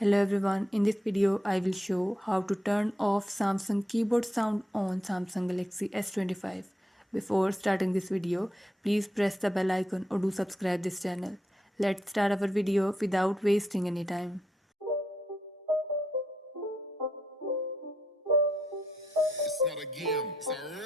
Hello everyone, in this video I will show how to turn off Samsung keyboard sound on Samsung Galaxy S25. Before starting this video, please press the bell icon or do subscribe this channel. Let's start our video without wasting any time. It's not a game, it's a